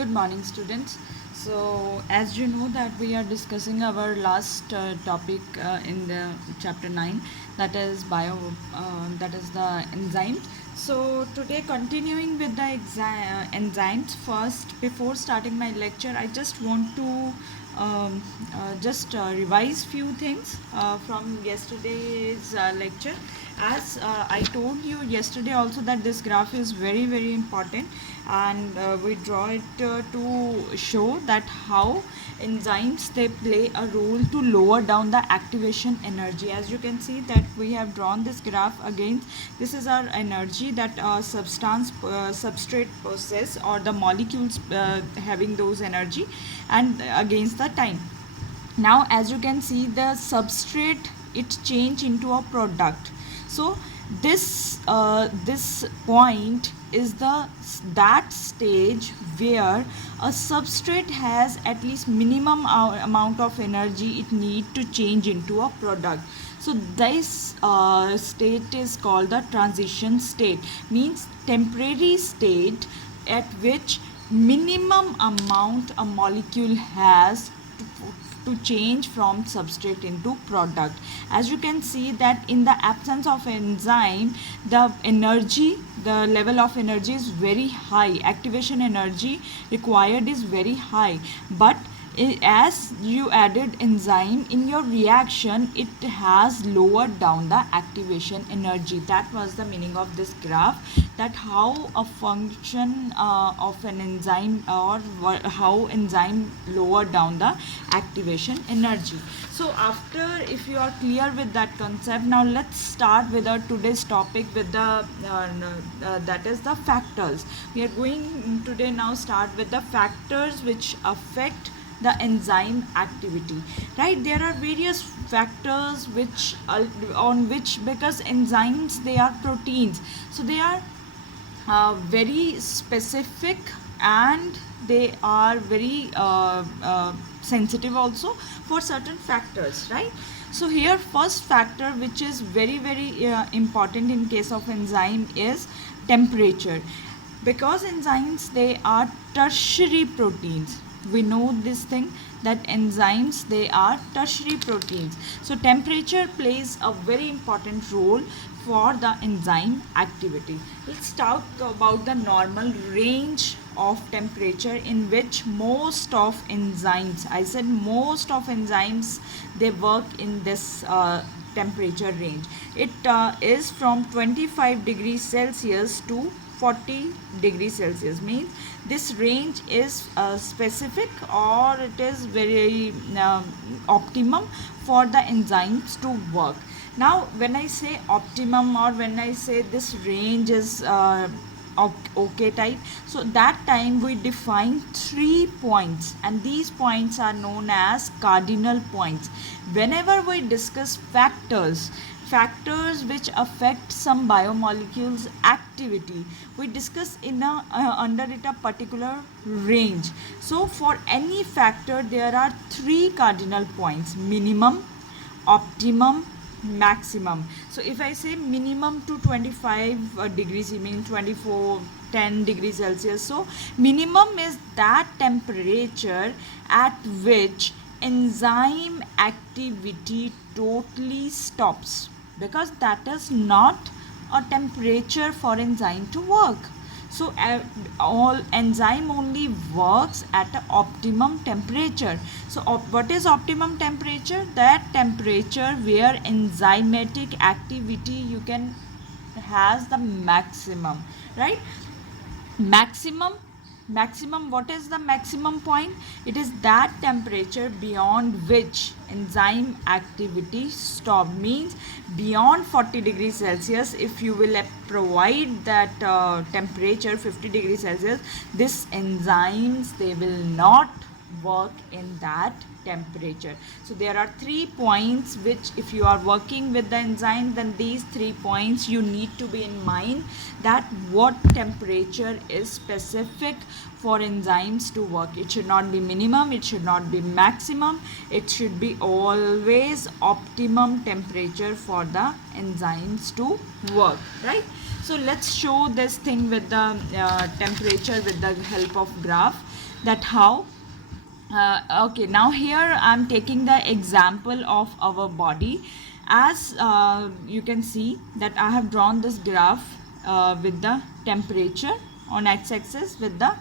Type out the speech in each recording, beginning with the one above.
Good morning, students. So, as you know that we are discussing our last topic in the chapter 9, that is that is the enzymes. So, today continuing with the enzymes, first before starting my lecture, I just want to just revise few things from yesterday's lecture. As I told you yesterday also that this graph is very important, and we draw it to show that how enzymes they play a role to lower down the activation energy. As you can see that we have drawn this graph again. This is our energy that substrate possess, or the molecules having those energy, and against the time. Now as you can see, the substrate it change into a product. So this point is that stage where a substrate has at least minimum amount of energy it need to change into a product. So this state is called the transition state, means temporary state at which minimum amount a molecule has to change from substrate into product. As you can see that in the absence of enzyme, the level of energy is very high, activation energy required is very high, but as you added enzyme in your reaction, it has lowered down the activation energy. That was the meaning of this graph, that how a function of an enzyme, or how enzyme lower down the activation energy. So after, if you are clear with that concept, now let's start with our today's topic with the that is the factors. We are going today now start with the factors which affect the enzyme activity, right? There are various factors which on which, because enzymes they are proteins, so they are very specific, and they are very sensitive also for certain factors, right? So here first factor which is very important in case of enzyme is temperature, because enzymes they are tertiary proteins. We know this thing that enzymes they are tertiary proteins. So temperature plays a very important role for the enzyme activity. Let's talk about the normal range of temperature in which most of enzymes, I said most of enzymes, they work in this temperature range. It is from 25 degrees Celsius to 40 degrees Celsius, means this range is specific, or it is very optimum for the enzymes to work. Now when I say optimum, or when I say this range is okay type, so that time we define 3 points, and these points are known as cardinal points. Whenever we discuss factors which affect some biomolecules activity, we discuss in a under it a particular range. So for any factor there are 3 cardinal points: minimum, optimum, maximum. So if I say minimum to 25 degrees, you mean 10 degrees Celsius. So minimum is that temperature at which enzyme activity totally stops, because that is not a temperature for enzyme to work. So all enzyme only works at an optimum temperature. So what is optimum temperature? That temperature where enzymatic activity you can has the maximum, right? Maximum, what is the maximum point? It is that temperature beyond which enzyme activity stop, means beyond 40 degrees Celsius. If you will provide that temperature 50 degrees Celsius, this enzymes they will not work in that temperature. So there are 3 points which, if you are working with the enzyme, then these 3 points you need to be in mind, that what temperature is specific for enzymes to work. It should not be minimum, it should not be maximum, it should be always optimum temperature for the enzymes to work, right? So let's show this thing with the temperature with the help of graph. that how. Okay, now here I'm taking the example of our body. As you can see that I have drawn this graph with the temperature on x-axis with the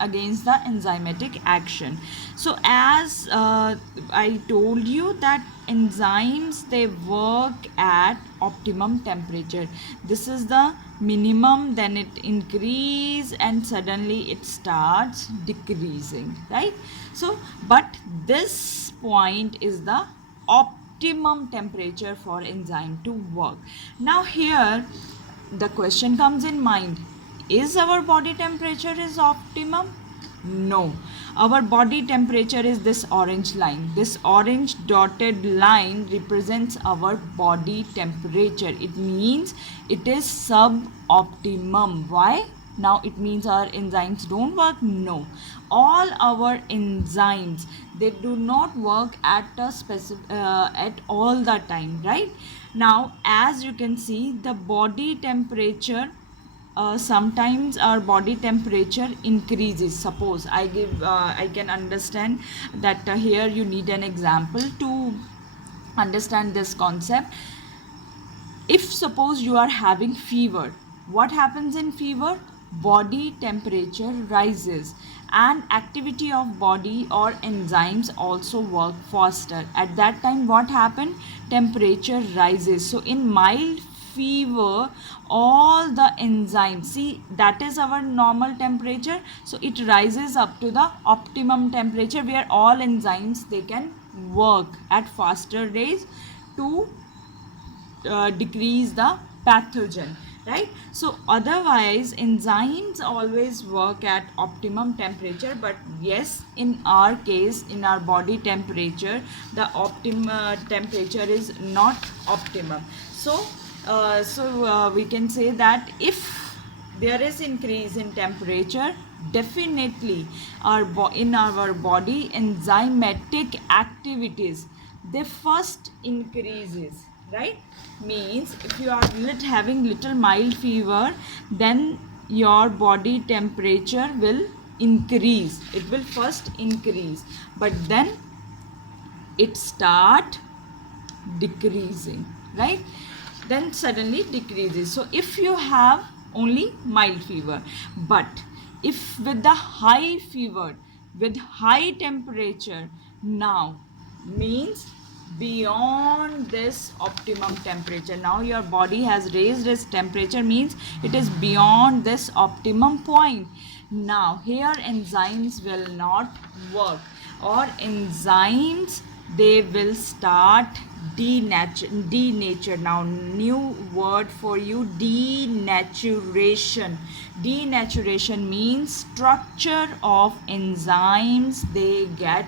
against the enzymatic action. So as I told you that enzymes, they work at optimum temperature. This is the minimum, then it increase and suddenly it starts decreasing, right? So but this point is the optimum temperature for enzyme to work. Now here the question comes in mind, is our body temperature is optimum? No, our body temperature is this orange line. This orange dotted line represents our body temperature. It means it is suboptimum. Why? Now it means our enzymes don't work? No, all our enzymes, they do not work at a specific at all the time, right? Now as you can see, the body temperature, sometimes our body temperature increases. Suppose I can understand that here you need an example to understand this concept. If suppose you are having fever, what happens in fever? Body temperature rises and activity of body or enzymes also work faster. At that time what happened? Temperature rises. So in mild fever, all the enzymes, see, that is our normal temperature, so it rises up to the optimum temperature where all enzymes, they can work at faster rates to decrease the pathogen, right? So otherwise enzymes always work at optimum temperature, but yes, in our case, in our body temperature, the optimum temperature is not optimum. So we can say that if there is increase in temperature, definitely in our body enzymatic activities, they first increases, right? Means if you are having little mild fever, then your body temperature will increase. It will first increase, but then it start decreasing, right? Then suddenly decreases. So if you have only mild fever, but if with the high fever, with high temperature, now means beyond this optimum temperature, now your body has raised its temperature, means it is beyond this optimum point. Now here enzymes will not work, or enzymes, they will start denature. Now new word for you, denaturation. Denaturation means structure of enzymes, they get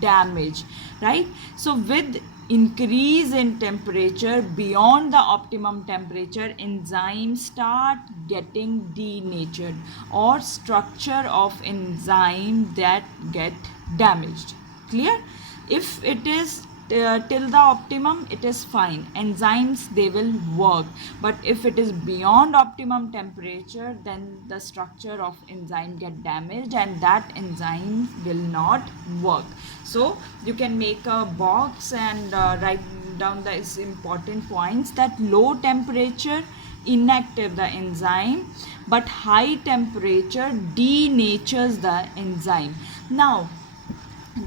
damaged, right? So with increase in temperature beyond the optimum temperature, enzymes start getting denatured, or structure of enzyme that get damaged. Clear? If it is till the optimum, it is fine, enzymes, they will work. But if it is beyond optimum temperature, then the structure of enzyme get damaged and that enzyme will not work. So you can make a box and write down the important points, that low temperature inactive the enzyme, but high temperature denatures the enzyme. Now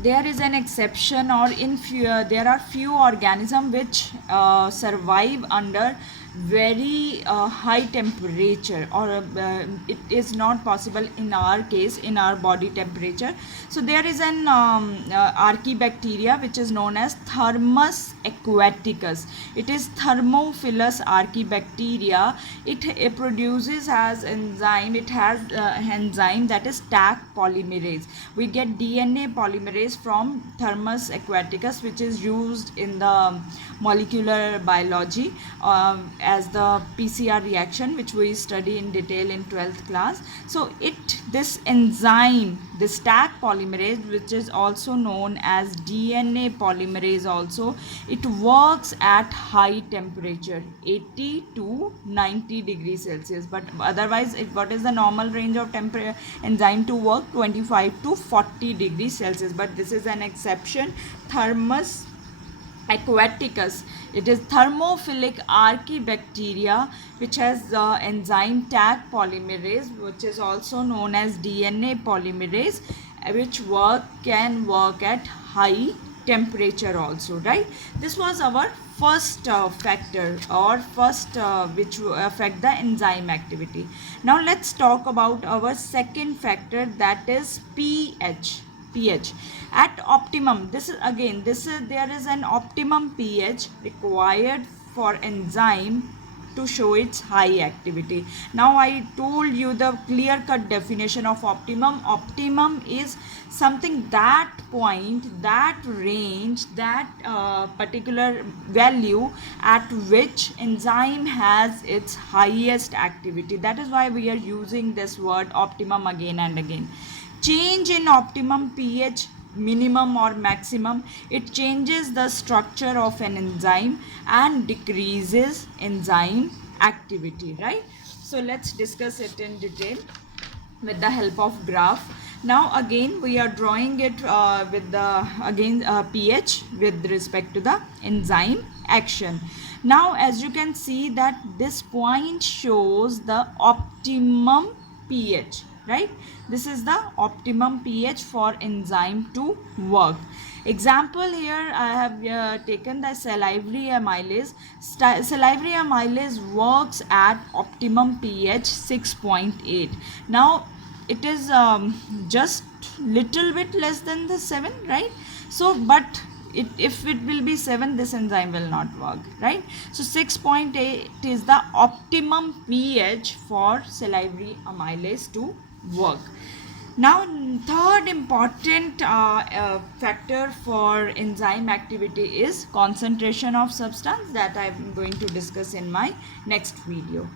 there is an exception, or in few, there are few organisms which survive under very high temperature, or it is not possible in our case, in our body temperature. So there is an archaebacteria which is known as Thermus aquaticus. It is Thermophilus archaebacteria. It produces as enzyme, it has enzyme that is Taq polymerase. We get DNA polymerase from Thermus aquaticus, which is used in the molecular biology. as the PCR reaction, which we study in detail in 12th class. So this enzyme, the Taq polymerase, which is also known as DNA polymerase also, it works at high temperature, 80 to 90 degrees Celsius. But otherwise, what is the normal range of enzyme to work? 25 to 40 degrees Celsius. But this is an exception. Thermus aquaticus, it is thermophilic archaebacteria, which has the enzyme Taq polymerase, which is also known as DNA polymerase, which can work at high temperature also, right? This was our first factor, or first which affect the enzyme activity. Now let's talk about our second factor, that is pH. At optimum, there is an optimum pH required for enzyme to show its high activity. Now I told you the clear cut definition of optimum. Optimum is something, that point, that range, that particular value at which enzyme has its highest activity. That is why we are using this word optimum again and again. Change in optimum pH, minimum or maximum, it changes the structure of an enzyme and decreases enzyme activity, right? So let's discuss it in detail with the help of graph. Now again we are drawing it with the pH with respect to the enzyme action. Now as you can see that this point shows the optimum pH, right? This is the optimum pH for enzyme to work. Example, here I have taken the salivary amylase. Salivary amylase works at optimum pH 6.8. Now it is just little bit less than the 7, right? So but if it will be 7, this enzyme will not work, right? So 6.8 is the optimum pH for salivary amylase to work. Now third important factor for enzyme activity is concentration of substance, that I am going to discuss in my next video.